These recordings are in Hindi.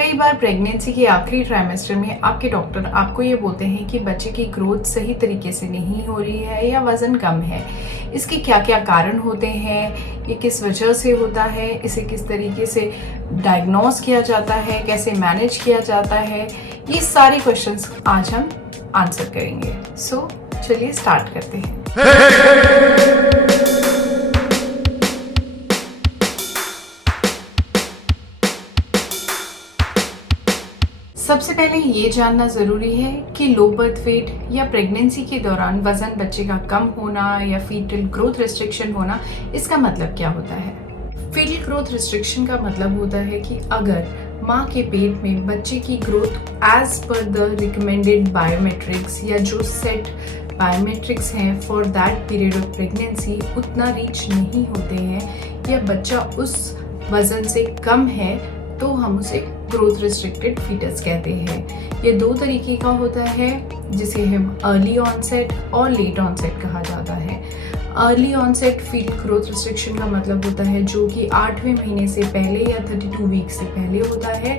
कई बार प्रेगनेंसी के आखिरी ट्राइमेस्टर में आपके डॉक्टर आपको ये बोलते हैं कि बच्चे की ग्रोथ सही तरीके से नहीं हो रही है या वज़न कम है। इसके क्या क्या कारण होते हैं, ये किस वजह से होता है, इसे किस तरीके से डायग्नोस किया जाता है, कैसे मैनेज किया जाता है, ये सारे क्वेश्चंस आज हम आंसर करेंगे। सो चलिए स्टार्ट करते हैं। सबसे पहले ये जानना ज़रूरी है कि लो बर्थ वेट या प्रेगनेंसी के दौरान वज़न बच्चे का कम होना या फीटल ग्रोथ रिस्ट्रिक्शन होना, इसका मतलब क्या होता है। फीटल ग्रोथ रिस्ट्रिक्शन का मतलब होता है कि अगर माँ के पेट में बच्चे की growth as per the recommended biometrics या जो सेट बायोमेट्रिक्स हैं for that period of pregnancy उतना रीच नहीं होते हैं या बच्चा उस वज़न से कम है, तो हम उसे ग्रोथ रिस्ट्रिक्टेड फीटस कहते हैं। ये दो तरीके का होता है, जिसे हम अर्ली ऑनसेट और लेट ऑनसेट कहा जाता है। Early onset foetal growth restriction का मतलब होता है जो कि 8वें महीने से पहले या 32 वीक्स से पहले होता है।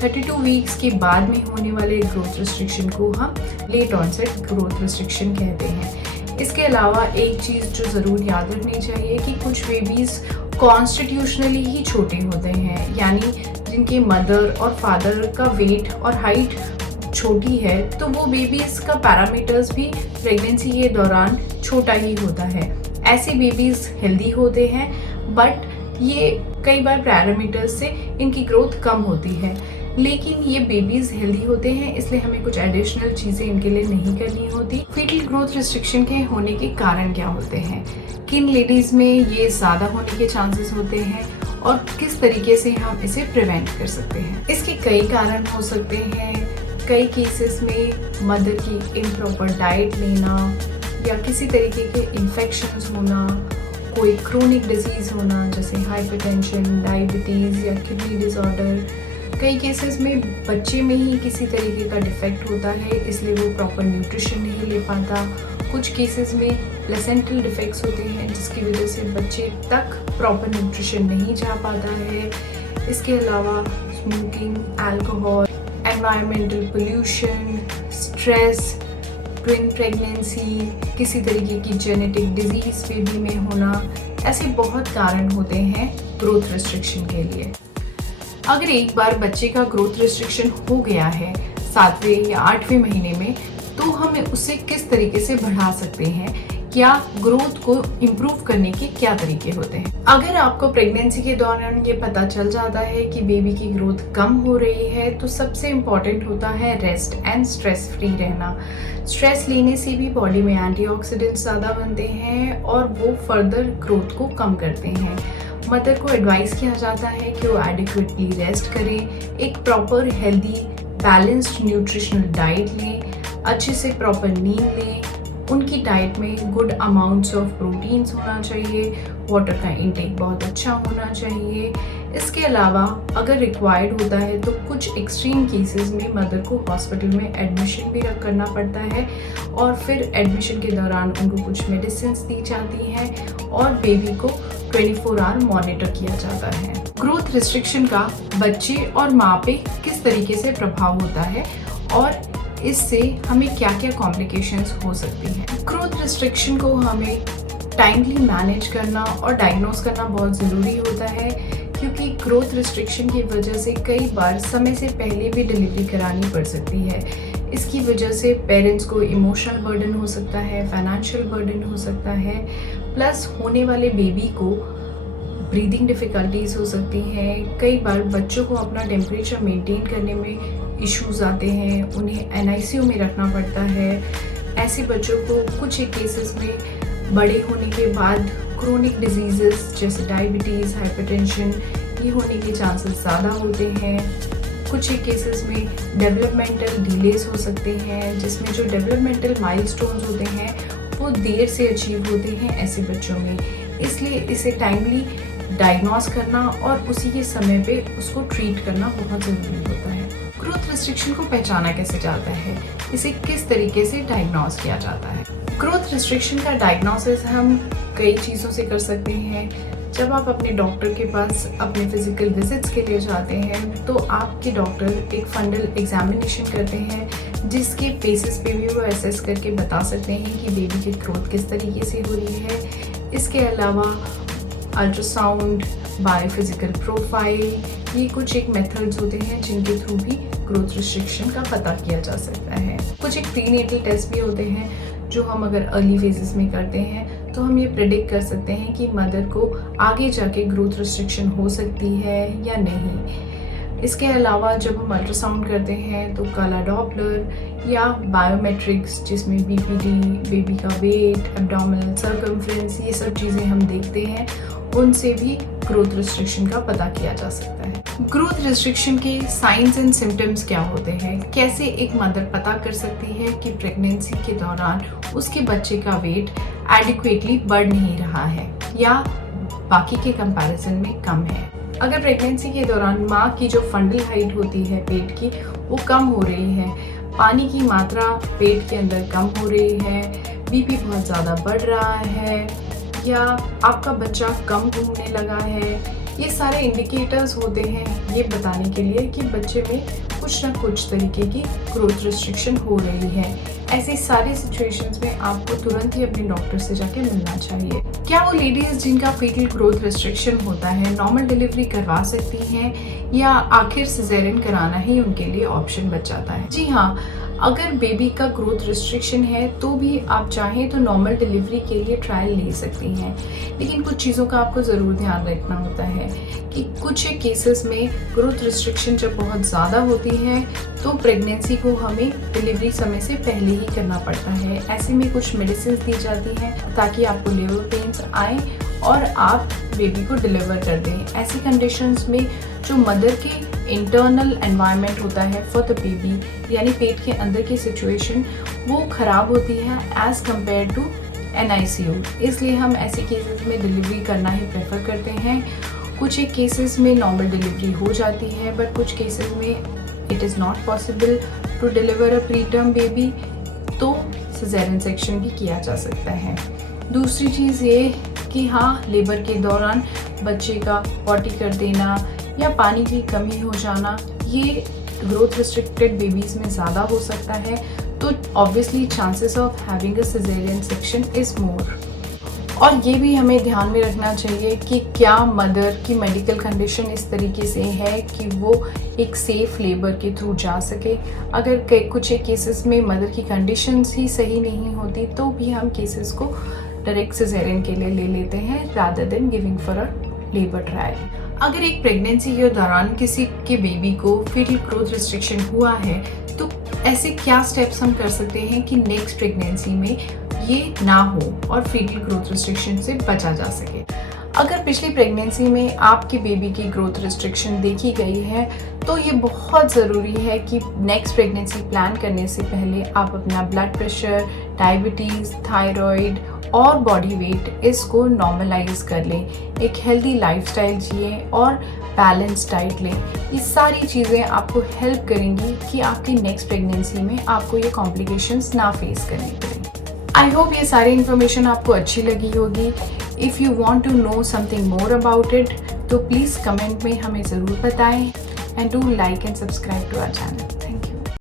32 वीक्स के बाद में होने वाले ग्रोथ रिस्ट्रिक्शन को हम लेट ऑनसेट ग्रोथ रिस्ट्रिक्शन कहते हैं। इसके अलावा एक चीज़ जो ज़रूर याद रखनी चाहिए कि कुछ बेबीज़ कॉन्स्टिट्यूशनली ही छोटे होते हैं, यानी जिनके मदर और फादर का वेट और हाइट छोटी है, तो वो बेबीज़ का पैरामीटर्स भी प्रेगनेंसी के दौरान छोटा ही होता है। ऐसे बेबीज़ हेल्दी होते हैं, बट ये कई बार पैरामीटर्स से इनकी ग्रोथ कम होती है। लेकिन ये बेबीज़ हेल्दी होते हैं, इसलिए हमें कुछ एडिशनल चीज़ें इनके लिए नहीं करनी होती। फीटल ग्रोथ रिस्ट्रिक्शन के होने के कारण क्या होते हैं, किन लेडीज़ में ये ज़्यादा होने के चांसेस होते हैं और किस तरीके से हम इसे प्रिवेंट कर सकते हैं। इसके कई कारण हो सकते हैं। कई केसेस में मदर की इम्प्रॉपर डाइट लेना या किसी तरीके के इन्फेक्शंस होना, कोई क्रोनिक डिजीज़ होना जैसे हाइपरटेंशन, डायबिटीज़ या किडनी डिसऑर्डर। कई केसेस में बच्चे में ही किसी तरीके का डिफेक्ट होता है, इसलिए वो प्रॉपर न्यूट्रिशन नहीं ले पाता। कुछ केसेस में प्लेसेंटल डिफेक्ट्स होते हैं जिसकी वजह से बच्चे तक प्रॉपर न्यूट्रिशन नहीं जा पाता है। इसके अलावा smoking, alcohol, environmental pollution, stress, twin pregnancy, किसी तरीके की जेनेटिक डिजीज़ बेबी में होना, ऐसे बहुत कारण होते हैं ग्रोथ रिस्ट्रिक्शन के लिए। अगर एक बार बच्चे का ग्रोथ रिस्ट्रिक्शन हो गया है 7वें या 8वें महीने में, तो हमें उसे किस तरीके से बढ़ा सकते हैं, क्या ग्रोथ को इम्प्रूव करने के क्या तरीके होते हैं। अगर आपको प्रेगनेंसी के दौरान ये पता चल जाता है कि बेबी की ग्रोथ कम हो रही है, तो सबसे इम्पॉर्टेंट होता है रेस्ट एंड स्ट्रेस फ्री रहना। स्ट्रेस लेने से भी बॉडी में एंटीऑक्सीडेंट्स ज़्यादा बनते हैं और वो फर्दर ग्रोथ को कम करते हैं। मदर को एडवाइस किया जाता है कि वो एडिक्वेटली रेस्ट करें, एक proper healthy balanced nutritional diet लें, अच्छे से प्रॉपर नींद लें। उनकी डाइट में गुड अमाउंट्स ऑफ प्रोटीन्स होना चाहिए, वाटर का इंटेक बहुत अच्छा होना चाहिए। इसके अलावा अगर रिक्वायर्ड होता है तो कुछ एक्सट्रीम केसेस में मदर को हॉस्पिटल में एडमिशन भी करना पड़ता है और फिर एडमिशन के दौरान उनको कुछ मेडिसिन दी जाती हैं और बेबी को 24 आवर मॉनिटर किया जाता है। ग्रोथ रिस्ट्रिक्शन का बच्चे और माँ पे किस तरीके से प्रभाव होता है और इससे हमें क्या क्या कॉम्प्लिकेशंस हो सकती हैं। ग्रोथ रिस्ट्रिक्शन को हमें टाइमली मैनेज करना और डायग्नोस करना बहुत ज़रूरी होता है, क्योंकि ग्रोथ रिस्ट्रिक्शन की वजह से कई बार समय से पहले भी डिलीवरी करानी पड़ सकती है। इसकी वजह से पेरेंट्स को इमोशनल बर्डन हो सकता है, फाइनेंशियल बर्डन हो सकता है, प्लस होने वाले बेबी को ब्रीदिंग डिफ़िकल्टीज़ हो सकती हैं। कई बार बच्चों को अपना टेम्परेचर मेंटेन करने में इश्यूज़ आते हैं, उन्हें NICU में रखना पड़ता है। ऐसे बच्चों को कुछ एक केसेस में बड़े होने के बाद क्रोनिक डिजीज़ेस जैसे डायबिटीज़, हाइपरटेंशन, ये होने के चांसेस ज़्यादा होते हैं। कुछ एक केसेस में डेवलपमेंटल डिलेज हो सकते हैं, जिसमें जो डेवलपमेंटल माइलस्टोन्स होते हैं वो देर से अचीव होते हैं ऐसे बच्चों में। इसलिए इसे टाइमली डायग्नोस करना और उसी के समय पे उसको ट्रीट करना बहुत ज़रूरी होता है। ग्रोथ रिस्ट्रिक्शन को पहचाना कैसे जाता है, इसे किस तरीके से डायग्नोस किया जाता है। ग्रोथ रिस्ट्रिक्शन का डायग्नोसिस हम कई चीज़ों से कर सकते हैं। जब आप अपने डॉक्टर के पास अपने फिजिकल विजिट्स के लिए जाते हैं तो आपके डॉक्टर एक फंडल एग्जामिनेशन करते हैं, जिसके बेसिस पे भी वो असेस करके बता सकते हैं कि बेबी की ग्रोथ किस तरीके से हो रही है। इसके अलावा अल्ट्रासाउंड, बायोफिजिकल प्रोफाइल, ये कुछ एक मेथड्स होते हैं जिनके थ्रू भी ग्रोथ रिस्ट्रिक्शन का पता किया जा सकता है। कुछ एक प्रीनेटल टेस्ट भी होते हैं जो हम अगर अर्ली फेजेस में करते हैं तो हम ये प्रेडिक्ट कर सकते हैं कि मदर को आगे जाके ग्रोथ रिस्ट्रिक्शन हो सकती है या नहीं। इसके अलावा जब हम अल्ट्रासाउंड करते हैं तो काला डॉपलर या बायोमेट्रिक्स, जिसमें बीपीडी, बेबी का वेट, एब्डोमिनल सर्कमफ्रेंस, ये सब चीज़ें हम देखते हैं, उनसे भी ग्रोथ रिस्ट्रिक्शन का पता किया जा सकता है। ग्रोथ रिस्ट्रिक्शन के साइंस एंड सिम्टम्स क्या होते हैं? कैसे एक मदर पता कर सकती है कि प्रेगनेंसी के दौरान उसके बच्चे का वेट एडिक्वेटली बढ़ नहीं रहा है या बाकी के कंपैरिजन में कम है? अगर प्रेगनेंसी के दौरान माँ की जो फंडल हाइट होती है पेट की, वो कम हो रही है, पानी की मात्रा पेट के अंदर कम हो रही है, बीपी बहुत ज़्यादा बढ़ रहा है या आपका बच्चा कम घूमने लगा है, ये सारे इंडिकेटर्स होते हैं ये बताने के लिए कि बच्चे में कुछ ना कुछ तरीके की ग्रोथ रिस्ट्रिक्शन हो रही है। ऐसी सारी सिचुएशंस में आपको तुरंत ही अपने डॉक्टर से जाके मिलना चाहिए। क्या वो लेडीज जिनका फीटल ग्रोथ रिस्ट्रिक्शन होता है नॉर्मल डिलीवरी करवा सकती हैं या आखिर सिजेरियन कराना ही उनके लिए ऑप्शन बच जाता है? जी हाँ, अगर बेबी का ग्रोथ रिस्ट्रिक्शन है तो भी आप चाहें तो नॉर्मल डिलीवरी के लिए ट्रायल ले सकती हैं, लेकिन कुछ चीज़ों का आपको ज़रूर ध्यान रखना होता है कि कुछ केसेस में ग्रोथ रिस्ट्रिक्शन जब बहुत ज़्यादा होती है तो प्रेगनेंसी को हमें डिलीवरी समय से पहले ही करना पड़ता है। ऐसे में कुछ मेडिसिन दी जाती हैं ताकि आपको लेबर पेन्स आए और आप बेबी को डिलीवर कर दें। ऐसी कंडीशंस में जो मदर के इंटरनल एनवायरनमेंट होता है फॉर द बेबी, यानी पेट के अंदर की सिचुएशन, वो ख़राब होती है एज़ कम्पेयर टू NICU। इसलिए हम ऐसे केसेस में डिलीवरी करना ही प्रेफर करते हैं। कुछ एक केसेस में नॉर्मल डिलीवरी हो जाती है, बट कुछ केसेस में it is not possible to deliver a preterm baby, तो सिजेरियन सेक्शन भी किया जा सकता है। दूसरी चीज़ ये कि हाँ, लेबर के दौरान बच्चे का पॉटी कर देना या पानी की कमी हो जाना, ये ग्रोथ रिस्ट्रिक्टेड बेबीज़ में ज़्यादा हो सकता है, तो obviously chances of having a caesarean section is more. और ये भी हमें ध्यान में रखना चाहिए कि क्या मदर की मेडिकल कंडीशन इस तरीके से है कि वो एक सेफ़ लेबर के थ्रू जा सके। अगर कुछ एक केसेस में मदर की कंडीशंस ही सही नहीं होती तो भी हम केसेस को डायरेक्ट सिजेरियन के लिए ले लेते हैं rather than giving for a labour trial. अगर एक प्रेगनेंसी के दौरान किसी के बेबी को फीटल ग्रोथ रिस्ट्रिक्शन हुआ है तो ऐसे क्या स्टेप्स हम कर सकते हैं कि नेक्स्ट प्रेगनेंसी में ये ना हो और फीटल ग्रोथ रिस्ट्रिक्शन से बचा जा सके। अगर पिछली प्रेगनेंसी में आपके बेबी की ग्रोथ रिस्ट्रिक्शन देखी गई है तो ये बहुत ज़रूरी है कि नेक्स्ट प्रेगनेंसी प्लान करने से पहले आप अपना ब्लड प्रेशर, डायबिटीज़, थायराइड और बॉडी वेट इसको नॉर्मलाइज कर लें, एक हेल्दी लाइफस्टाइल जिए और बैलेंस डाइट लें। ये सारी चीज़ें आपको हेल्प करेंगी कि आपकी नेक्स्ट प्रेगनेंसी में आपको ये कॉम्प्लिकेशंस ना फेस करनी पड़े। आई होप ये सारी इन्फॉर्मेशन आपको अच्छी लगी होगी। If you want to know something more about it तो प्लीज़ कमेंट में हमें ज़रूर बताएं and do like and subscribe to our channel.